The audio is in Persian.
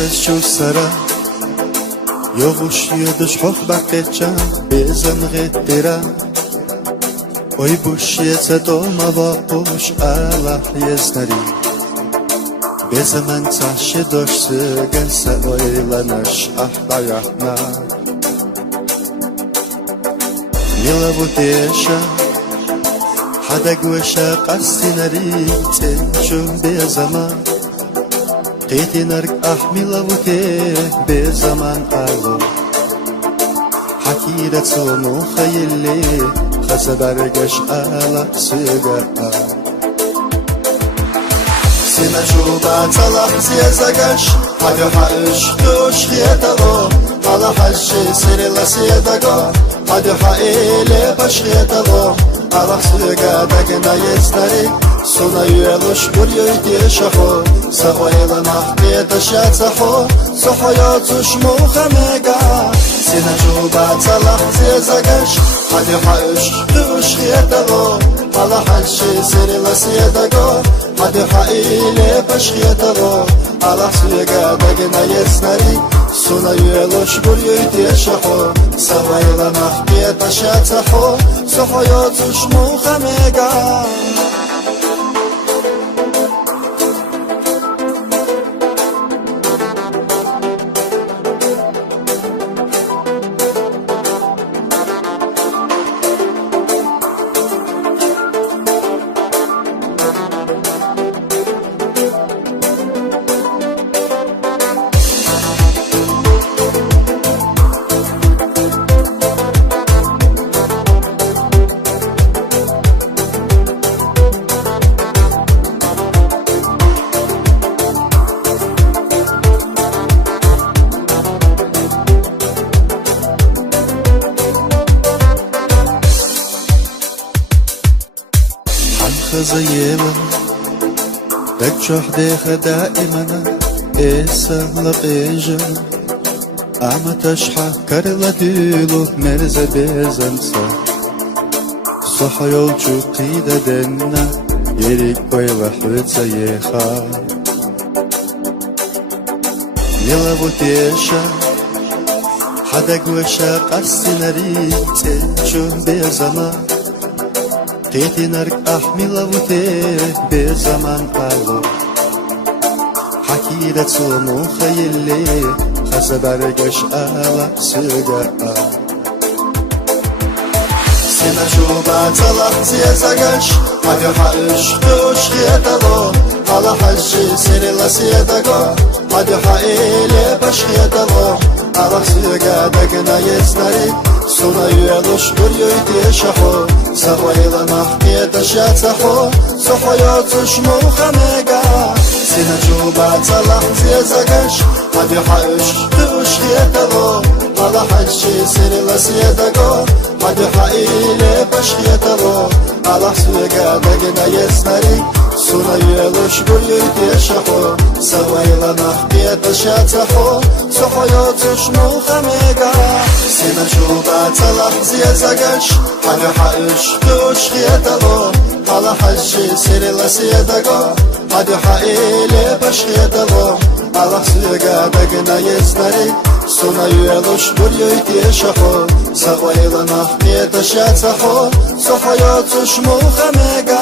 خز شو سرا يغش يدش حق بقيتشا بزن غدرا وي بوش يتدو مواقوش الله يزنري بزمن تاش دوش سجن سويلنش أحبايحنا ميلا بوديشا حدا قوشا قصي نريد تنشم بزمان قيتي نرق أحمل وتيه بزمان ألو حكيرة صنو خيلي خسبرقش ألا سيقا سينا شوبا تلق زيزاقش حدو حقش دوش خيطلو على حشي سيرلا سيداقو حدو حقيلي باش خيطلو على سيقا دقنا يزنري سونا يلوش بريو يديشخو سويلا نحكي تشاتخو سحياتوش مخميقا سينا جوبا تلق زيزاقش حدو حقش دوش خيطلو على حشي سيرلا سيداقو حدو حقيلي باش خيطلو على سيقا دقنا يزنري سونا يلوش بريو يديشخو سويلا نحكي تشاتخو سحياتوش مخميقا خزيبا بكشح ديخ دائما إسهل قيجا أما تشحى كرلا ديلو مرزا بيزنسا صح يولجو قيدة دنا يريك ويلا حرتسا يخا يلا بوتيشا حدا قوشا قصي نريد تنشو بيزما قيتي نرق أحمل وتيه بزمان قالو حكيرة صنو خيلي خسبرقش ألا سيقا سينا شوبا تلق زيزاقش حدو حقش دوش خيطلو على حجي سيرلا سيداقو حدو حقيلي باش خيطلو على سيقا دقنا يزنري سونا يلوش بريو يديشخو سويلا نحكي تشاتخو سحياتوش مخميقا سينا جوبا تلق زيزاقش حدو حقش دوش خيطلو على حجي سيرلا سيداقو حدو حقيلي باش خيطلو على سيقا دقنا يزنري سونا يلوش بريو يديشخو سويلا نحكي تشاتخو سحياتوش مخميقا سينا جوبا تلق زيزاقش حدو حقش دوش خيطلو على حجي سيرلا سيداقو حدو حقيلي باش خيطلو على سيقا دقنا يزنري سونا يلوش بريو يديشخو سويلا نحكي تشاتخو سحياتوش مخميقا